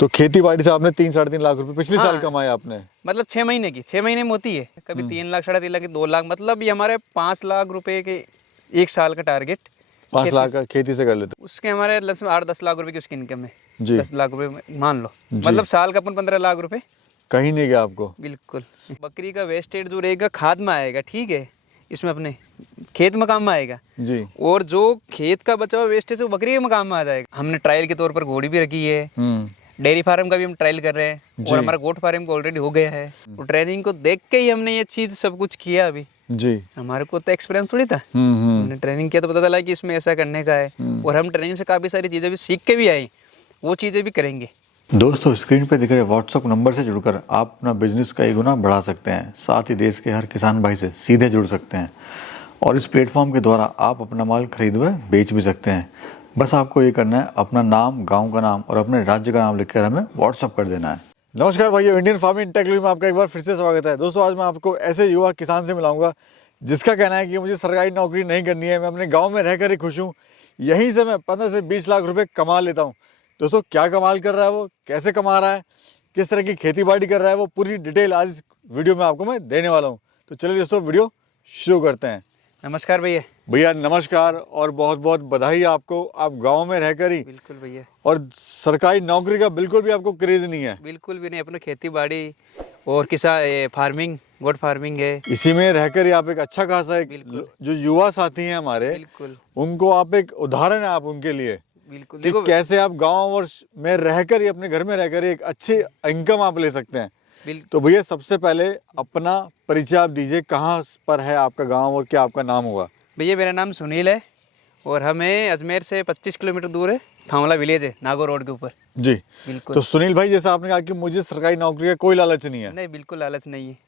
तो खेती बाड़ी से आपने 3-3.5 लाख रुपए पिछले हाँ। साल कमाए आपने? मतलब 6 महीने की, 6 महीने में होती है, कभी 3 लाख, 3.5 लाख, 2 लाख, मतलब ये हमारे 5 लाख रुपए के एक साल का टारगेट 5 लाख का खेती से कर लेते उसके हमारे लगभग 8-10 लाख रुपए की उसकी इनकम है। जी। 10 लाख रुपए मान लो, जी। मतलब साल का अपन 15 लाख रुपए कहीं नहीं गया आपको? बिल्कुल। बकरी का वेस्टेज जो रहेगा खाद में आएगा, ठीक है, इसमें अपने खेत में काम में आएगा जी। और जो खेत का बचा हुआ वेस्टेज वो बकरी के मकाम में आ जाएगा। हमने ट्रायल के तौर पर घोड़ी भी रखी है, डेयरी फार्म का भी हम ट्रायल कर रहे हैं और हमारा गोट फार्म का ऑलरेडी हो गया है। तो ट्रेनिंग को देख के ही हमने ये चीज़ सब कुछ किया। अभी जी। हमारे को तो एक्सपीरियंस थोड़ी था, हमने ट्रेनिंग किया तो पता चला कि इसमें ऐसा करने का है और हम ट्रेनिंग से काफ़ी सारी चीज़ें भी सीख के भी आए, वो चीज़ें भी करेंगे। दोस्तों, स्क्रीन पे दिख रहे व्हाट्सएप नंबर से जुड़कर आप अपना बिजनेस कई गुना बढ़ा सकते हैं, साथ ही देश के हर किसान भाई से सीधे जुड़ सकते हैं और इस प्लेटफॉर्म के द्वारा आप अपना माल खरीद व बेच भी सकते हैं। बस आपको ये करना है, अपना नाम, गांव का नाम और अपने राज्य का नाम लिखकर हमें व्हाट्सअप कर देना है। नमस्कार भाइयों, इंडियन फार्मिंग टेक्नोलॉजी में आपका एक बार फिर से स्वागत है। दोस्तों, आज मैं आपको ऐसे युवा किसान से मिलाऊंगा जिसका कहना है कि मुझे सरकारी नौकरी नहीं करनी है, मैं अपने गाँव में रहकर ही खुश हूँ, यहीं से मैं 15 से 20 लाख रुपये कमा लेता हूँ। दोस्तों, क्या कमाल कर रहा है वो, कैसे कमा रहा है, किस तरह की खेती बाड़ी कर रहा है, वो पूरी डिटेल आज इस वीडियो में आपको मैं देने वाला हूँ। तो चलिए दोस्तों, वीडियो शुरू करते हैं। नमस्कार भैया। भैया नमस्कार और बहुत बहुत बधाई आपको, आप गांव में रहकर ही। बिल्कुल भैया। और सरकारी नौकरी का बिल्कुल भी आपको क्रेज नहीं है? बिल्कुल भी नहीं, अपने खेती बाड़ी और किसान फार्मिंग, गोट फार्मिंग है, इसी में रहकर ही आप एक अच्छा खासा एक जो युवा साथी हैं हमारे, बिल्कुल उनको आप एक उदाहरण है आप उनके लिए बिल्कुल। कि देखो कैसे आप गांव और में रहकर ही, अपने घर में रहकर ही एक अच्छी इनकम आप ले सकते हैं। तो भैया सबसे पहले अपना परिचय आप दीजिए, कहाँ पर है आपका गांव और क्या आपका नाम होगा? भैया मेरा नाम सुनील है और हमें अजमेर से 25 किलोमीटर दूर है, थावला विलेज है, नागौर रोड के ऊपर। जी। बिल्कुल। तो सुनील भाई, जैसा आपने कहा कि मुझे सरकारी नौकरी का कोई लालच नहीं है। नहीं, बिल्कुल लालच नहीं है।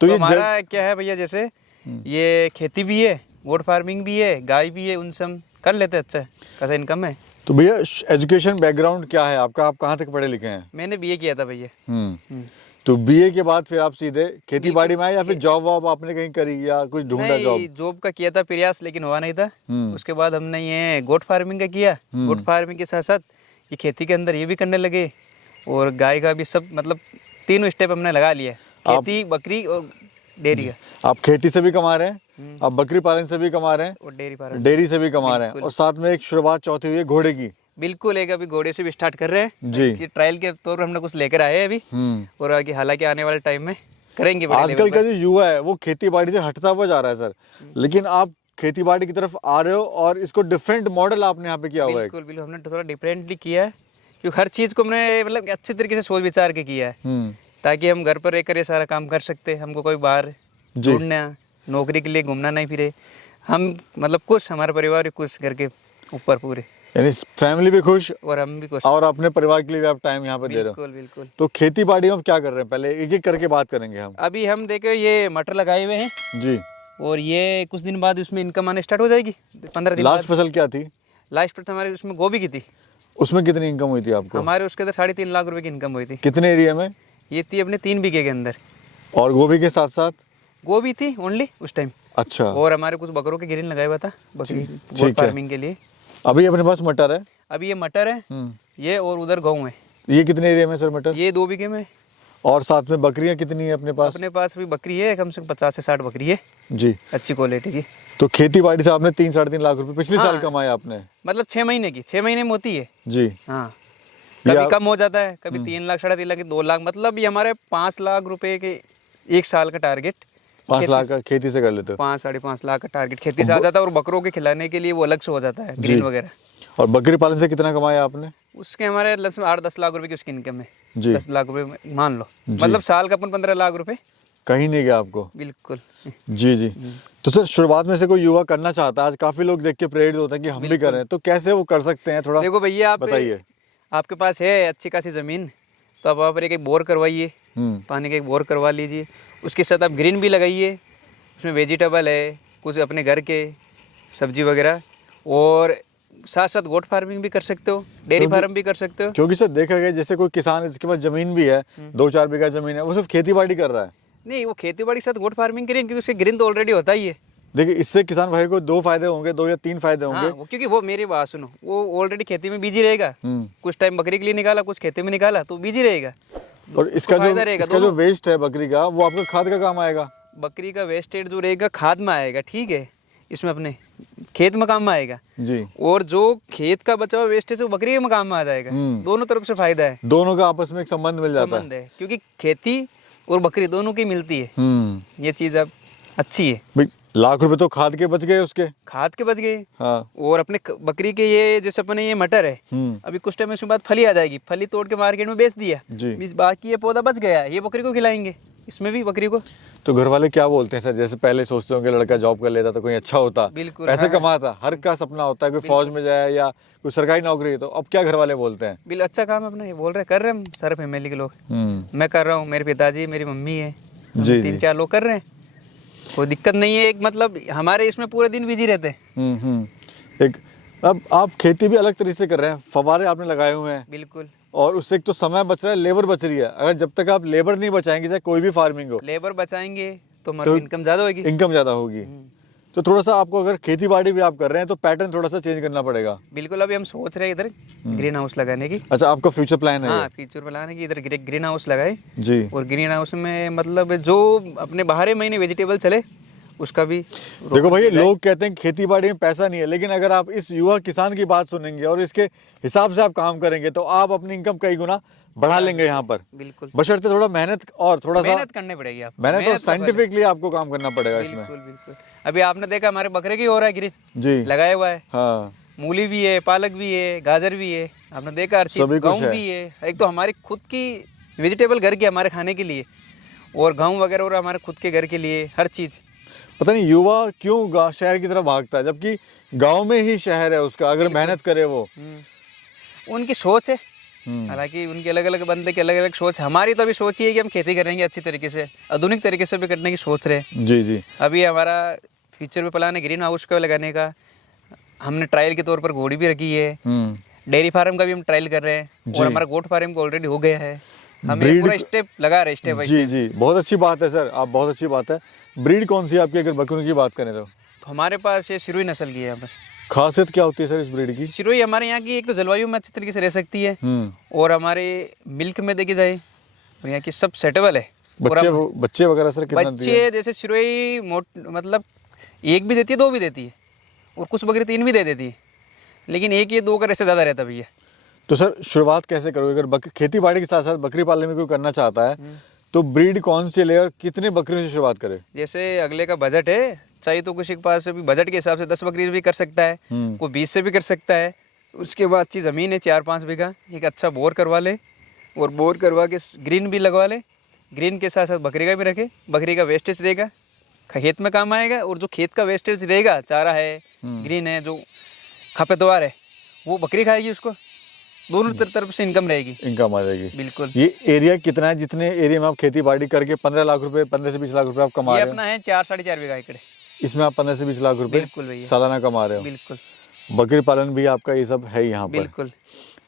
तो ये हमारा क्या है भैया, जैसे ये खेती भी है, गोट फार्मिंग भी है, गाय भी है, उनसे हम कर लेते हैं, अच्छा खासा इनकम है। तो भैया एजुकेशन बैकग्राउंड क्या है आपका, आप कहाँ तक पढ़े लिखे हैं? मैंने बीए किया था भैया। तो बीए के बाद फिर आप सीधे खेती बाड़ी में आए या फिर जॉब वॉब आपने कहीं करी या कुछ ढूंढा जॉब? जॉब का किया था प्रयास, लेकिन हुआ नहीं था। उसके बाद हमने ये गोट फार्मिंग का किया। गोट फार्मिंग के साथ साथ ये खेती के अंदर ये भी करने लगे और गाय का भी, सब मतलब तीनों स्टेप हमने लगा लिया, खेती, बकरी और डेयरी का। आप खेती से भी कमा रहे हैं, आप बकरी पालन से भी कमा रहे हैं और डेयरी से भी कमा रहे हैं, और साथ में एक शुरुआत चौथी हुई है घोड़े की। बिल्कुल, एक अभी घोड़े से भी स्टार्ट कर रहे हैं जी। ट्रायल के तौर पर हमने कुछ लेकर आए हैं अभी और आगे हालांकि आने वाले टाइम में करेंगे। आजकल का जो युवा है वो खेती बाड़ी से हटता हुआ जा रहा है सर, लेकिन आप खेती बाड़ी की तरफ आ रहे हो और इसको डिफरेंट मॉडल आपने यहाँ पे किया हुआ है। बिल्कुल बिल्कुल, हमने थोड़ा डिफरेंटली किया है क्योंकि हर चीज़ को हमने मतलब अच्छे तरीके से सोच विचार के किया है ताकि हम घर पर रहकर ये सारा काम कर सकते हैं। हमको कोई बाहर ढूंढना, नौकरी के लिए घूमना नहीं फिरे, हम मतलब खुश, हमारा परिवार भी खुश, घर के ऊपर पूरे, यानी फैमिली भी खुश और हम भी खुश, और अपने परिवार के लिए भी आप टाइम यहाँ पे दे रहे हो। बिल्कुल बिल्कुल। तो खेती बाड़ी में आप क्या कर रहे हैं, पहले एक एक करके बात करेंगे हम। अभी हम देखो ये मटर लगाए हुए हैं जी, और ये कुछ दिन बाद उसमें इनकम आने स्टार्ट हो जाएगी, 15 दिन। लास्ट फसल क्या थी? लास्ट पर हमारे उसमें गोभी की थी। उसमें कितनी इनकम हुई थी आपको? हमारे उसके अंदर 3.5 लाख रुपए की इनकम हुई थी। कितने एरिया में? ये थी अपने 3 बीघे के अंदर। और गोभी के साथ साथ गोभी थी ओनली उस टाइम। अच्छा। और हमारे कुछ बकरों के गिरिन लगाया हुआ था बकरी गोट फार्मिंग के लिए। अभी अपने पास मटर है? अभी ये मटर है ये, और उधर गेहूं है। ये कितने एरिया में सर मटर? ये 2 बीघे में। और साथ में बकरियां कितनी है अपने पास? अपने पास भी बकरी है, कम से कम 50 से 60 बकरी है जी, अच्छी क्वालिटी की। तो खेती बाड़ी से आपने 3-3.5 लाख रुपए पिछले साल कमाए आपने? मतलब 6 महीने की, 6 महीने में होती है जी। हाँ, कभी कम हो जाता है, कभी 3 लाख, 3.5 लाख, 2 लाख, मतलब ये हमारे 5 लाख रुपए के एक साल का टारगेट 5 लाख का खेती से कर लेते हो? 5-5.5 लाख का टारगेट खेती से आ जाता है और बकरों के खिलाने के लिए वो अलग से हो जाता है, ग्रीन वगैरह। और बकरी पालन से कितना कमाया आपने? उसके हमारे लगभग 8-10 लाख रुपए की उसकी इनकम है। जी। 10 लाख रुपए मान लो, मतलब साल का अपन 15 लाख रुपए। कहीं नहीं गया आपको? बिल्कुल। जी जी। तो सर शुरुआत में से कोई युवा करना चाहता है, आज काफी लोग देख के प्रेरित होते हैं कि हम भी करें, तो कैसे वो कर सकते हैं, थोड़ा देखो भैया, आप बताइए। आपके पास है अच्छी खासी जमीन, तो अब आप एक बोर करवाइए, पानी का एक बोर करवा लीजिए, उसके साथ आप ग्रीन भी लगाइए, उसमें वेजिटेबल है, कुछ अपने घर के सब्जी वगैरह, और साथ साथ गोट फार्मिंग भी कर सकते हो, डेयरी फार्म भी कर सकते हो। क्योंकि सर देखा गया जैसे कोई किसान जिसके पास जमीन भी है, 2-4 बीघा जमीन है, वो सिर्फ खेती बाड़ी कर रहा है। नहीं, वो खेती बाड़ी के साथ गोट फार्मिंग करें क्योंकि उससे ग्रीन तो ऑलरेडी होता ही है। देखिए इससे किसान भाई को 2 फायदे होंगे, 2 या 3 फायदे हाँ होंगे। वो क्योंकि वो मेरी बात सुनो, वो ऑलरेडी खेती में बिजी रहेगा, हम्म। कुछ टाइम बकरी के लिए निकाला, कुछ खेती में निकाला, तो बिजी रहेगा। और इसका जो फायदा रहेगा इसका जो दोनों। वेस्ट है बकरी का, वो आपका खाद का काम आएगा। बकरी का वेस्टेज जो रहेगा खाद में आएगा, ठीक है, इसमें अपने खेत में काम में आएगा। जी। और जो खेत का बचा हुआ वेस्टेज वो बकरी के काम में आ जाएगा। दोनों तरफ से फायदा है, दोनों का आपस में एक संबंध मिल जाता है। संबंध है, क्योंकि खेती और बकरी दोनों की मिलती है। ये चीज़ अब अच्छी है। भाई लाख रुपए तो खाद के बच गए उसके। खाद के बच गए। हाँ। और अपने बकरी के ये जैसे अपने ये मटर है, अभी कुछ टाइम इसमें बाद फली आ जाएगी, फली तोड़ के मार्केट में बेच दिया जी। बाकी ये पौधा बच गया, ये बकरी को खिलाएंगे, इसमें भी बकरी को। तो घर वाले क्या बोलते हैं सर, जैसे पहले सोचते होंगे लड़का जॉब कर लेता तो कोई अच्छा होता, बिल्कुल, पैसे हाँ। कमाता, हर का सपना होता है कोई फौज में जाए या कोई सरकारी नौकरी। तो अब क्या घर वाले बोलते हैं? बिल्कुल अच्छा काम है अपना, ये बोल रहे कर रहे हैं हम सारे फैमिली के लोग। मैं कर रहा हूँ, मेरे पिताजी, मेरी मम्मी है, हम जी, 3-4 लोग कर रहे हैं, कोई दिक्कत नहीं है। एक मतलब हमारे इसमें पूरे दिन बिजी रहते हैं। एक अब आप खेती भी अलग तरीके से कर रहे हैं, फव्वारे आपने लगाए हुए हैं, बिल्कुल। और उससे एक तो समय बच रहा है, लेबर बच रही है। अगर जब तक आप लेबर नहीं बचाएंगे, चाहे कोई भी फार्मिंग हो, लेबर बचाएंगे तो हमारी इनकम ज़्यादा होगी। इनकम ज़्यादा होगी। तो थोड़ा सा आपको अगर खेती बाड़ी भी आप कर रहे हैं तो पैटर्न थोड़ा सा चेंज करना पड़ेगा। बिल्कुल, अभी हम सोच रहे हैं इधर ग्रीन हाउस लगाने की। अच्छा, आपका फ्यूचर प्लान है? हाँ, फ्यूचर में लाने की, इधर ग्रीन हाउस लगाए जी। और ग्रीन हाउस में मतलब जो अपने 12 महीने वेजिटेबल चले उसका भी। देखो भाई, लोग कहते हैं खेती बाड़ी में पैसा नहीं है, लेकिन अगर आप इस युवा किसान की बात सुनेंगे और इसके हिसाब से आप काम करेंगे तो आप अपनी इनकम कई गुना बढ़ा लेंगे यहाँ पर। बिल्कुल, बशर्ते थोड़ा मेहनत और थोड़ा सा मेहनत करनी पड़ेगी। आप मेहनत और साइंटिफिकली आपको काम करना पड़ेगा इसमें। बिल्कुल बिल्कुल। अभी आपने देखा हमारे बकरे की हो रहा है ग्रीन, जी, लगाया हुआ है। हाँ, मूली भी है, पालक भी है, गाजर भी है, आपने देखा हर चीज, गेहूं भी है। एक तो हमारी खुद की वेजिटेबल घर की हमारे खाने के लिए, और गेहूं वगैरह और हमारे खुद के घर के लिए हर चीज। पता नहीं युवा क्यों शहर की तरफ भागता है, जबकि गांव में ही शहर है उसका, अगर मेहनत करे वो। उनकी सोच है, हालांकि उनके अलग अलग बंदे की अलग अलग सोच। हमारी तो अभी सोच ही है कि हम खेती करेंगे अच्छी तरीके से, आधुनिक तरीके से भी करने की सोच रहे हैं। जी जी। अभी हमारा फ्यूचर में प्लान है ग्रीन हाउस का लगाने का। हमने ट्रायल के तौर पर घोड़ी भी रखी है, डेयरी फार्म का भी हम ट्रायल कर रहे हैं, और हमारा गोट फार्म का ऑलरेडी हो गया है। हम एक पूरा स्टेप लगा रहे हैं, स्टेप बाय जी जी। बहुत अच्छी बात है सर, आप बहुत अच्छी बात है। ब्रीड कौन सी है आपकी, अगर बकरियों की बात करें तो? हमारे पास ये सिरोही नस्ल की है। यहाँ पर खासियत क्या होती है सर इस ब्रीड की? सिरोही हमारे यहाँ की एक तो जलवायु में अच्छी तरीके से रह सकती है, और हमारे मिल्क में देखी जाए और यहाँ की सब सेटेबल है। बच्चे वगैरह सर कितना देती है? बच्चे जैसे सिरोही मतलब एक भी देती है, 2 भी देती है, और कुछ बकरी 3 भी दे देती है, लेकिन एक ये 2 का ऐसे ज़्यादा रहता भैया। तो सर शुरुआत कैसे करोगे, अगर खेती बाड़ी के साथ साथ बकरी पालने में कोई करना चाहता है तो ब्रीड कौन सी ले और कितने बकरियों से शुरुआत करे? जैसे अगले का बजट है, चाहिए तो किसी के पास अभी बजट के हिसाब से 10 बकरी भी कर सकता है, कोई 20 से भी कर सकता है। उसके बाद अच्छी ज़मीन है 4-5 बीघा, एक अच्छा बोर करवा ले, और बोर करवा के ग्रीन भी लगवा ले। ग्रीन के साथ साथ बकरी का भी रखे, बकरी का वेस्टेज रहेगा, खेत में काम आएगा, और जो खेत का वेस्टेज रहेगा, चारा है, ग्रीन है, जो खपतवार है, वो बकरी खाएगी, उसको दोनों तरफ से इनकम रहेगी, इनकम आ जाएगी। बिल्कुल। ये एरिया कितना है जितने एरिया में आप खेती बाड़ी करके 15 लाख रुपए, 15 से 20 लाख रुपए आप कमा रहे हो? ये अपना है 4-4.5 बीघा एकड़, इसमें आप 15 से 20 लाख रुपए सालाना कमा रहे हो? बिल्कुल। बकरी पालन भी आपका ये सब है यहाँ पर? बिल्कुल।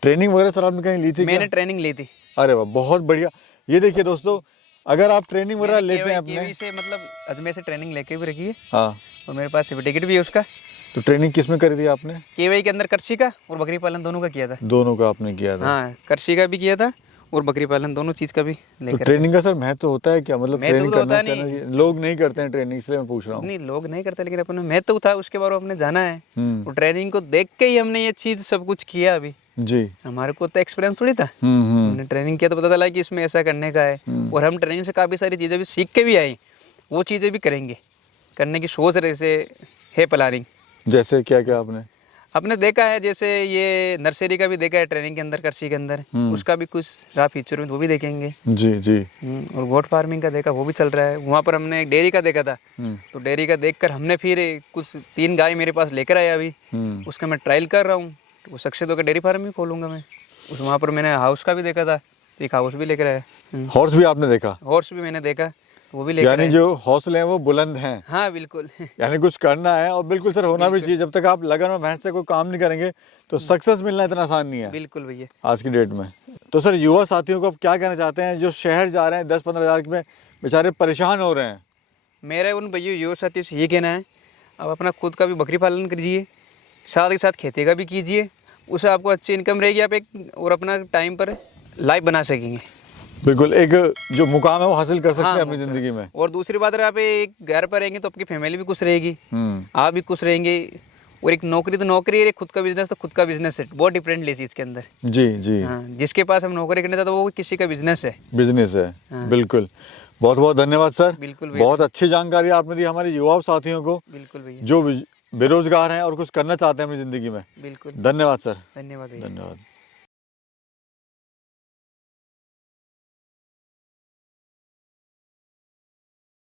ट्रेनिंग वगैरह सर आपने कहीं ली थी? मैंने ट्रेनिंग ली थी। अरे वाह, बहुत बढ़िया। ये देखिए दोस्तों, अगर आप ट्रेनिंग वगैरह लेते हैं अपने से, मतलब अजमेर से ट्रेनिंग लेके भी रखी है। हाँ। और मेरे पास सर्टिफिकेट भी है उसका। तो ट्रेनिंग किस में करी थी आपने? केवाई के अंदर कृषि का और बकरी पालन दोनों का किया था। दोनों का आपने किया था? हाँ, कृषि का भी किया था और बकरी पालन दोनों चीज़ का भी लेकर। तो ट्रेनिंग का सर महत्व होता है क्या, मतलब ट्रेनिंग तो करना चाहिए? लोग नहीं करते हैं ट्रेनिंग, इसलिए मैं पूछ रहा हूँ। नहीं, लोग नहीं करते, लेकिन अपने महत्व था, उसके बारे में हमने जाना है। तो ट्रेनिंग को देख के ही हमने ये चीज़ सब कुछ किया। अभी जी, हमारे को तो एक्सपीरियंस थोड़ी था, हमने ट्रेनिंग किया तो पता चला कि इसमें ऐसा करने का है, और हम ट्रेनिंग से काफ़ी सारी चीज़ें भी सीख के भी आए, वो चीज़ें भी करेंगे, करने की सोच रहे से है प्लानिंग। जैसे क्या क्या आपने देखा है, जैसे ये नर्सरी का भी देखा है ट्रेनिंग के अंदर, कृषि के अंदर, उसका भी कुछ रहा फीचर में, वो भी देखेंगे। जी जी। और गोट फार्मिंग का देखा, वो भी चल रहा है। वहाँ पर हमने एक डेयरी का देखा था, तो डेयरी का देखकर हमने फिर कुछ 3 गाय मेरे पास लेकर आया अभी, उसका मैं ट्रायल कर रहा हूँ। वो सक्सेस होकर डेयरी फार्म भी खोलूँगा मैं। उस वहाँ पर मैंने हाउस का भी देखा था, एक हाउस भी लेकर आया। हॉर्स भी आपने देखा? हॉर्स भी मैंने देखा, वो भी लेकर यानी जो हौसले हैं वो बुलंद हैं। हाँ बिल्कुल। यानी कुछ करना है, और बिल्कुल सर होना भी चाहिए। जब तक आप लगन और मेहनत से कोई काम नहीं करेंगे तो सक्सेस मिलना इतना आसान नहीं है। बिल्कुल भैया, आज की डेट में। तो सर युवा साथियों को आप क्या कहना चाहते हैं जो शहर जा रहे हैं 10-15 हज़ार में, बेचारे परेशान हो रहे हैं? मेरे उन भैया युवा साथियों से ये कहना है, आप अपना खुद का भी बकरी पालन कीजिए, साथ ही साथ खेती का भी कीजिए, उससे आपको अच्छी इनकम रहेगी, आप एक और अपना टाइम पर लाइफ बना सकेंगे। बिल्कुल, एक जो मुकाम है वो हासिल कर सकते हाँ, हैं अपनी ज़िंदगी में। और दूसरी बात, अगर आप एक घर पर रहेंगे तो आपकी फैमिली भी खुश रहेगी, आप भी खुश रहेंगे। और एक नौकरी तो नौकरी है, एक खुद का बिजनेस तो खुद का बिजनेस है, बहुत डिफरेंट ले चीज़ के अंदर। जी जी, हाँ, जिसके पास हम नौकरी करने जाते वो किसी का बिजनेस है। बिजनेस है। बिल्कुल, बहुत बहुत धन्यवाद सर। बिल्कुल भैया। बहुत अच्छी जानकारी आपने दी हमारे युवा साथियों को बिल्कुल भैया। जो बेरोजगार हैं और कुछ करना चाहते हैं अपनी ज़िंदगी में। बिल्कुल। धन्यवाद सर। धन्यवाद भैया। धन्यवाद।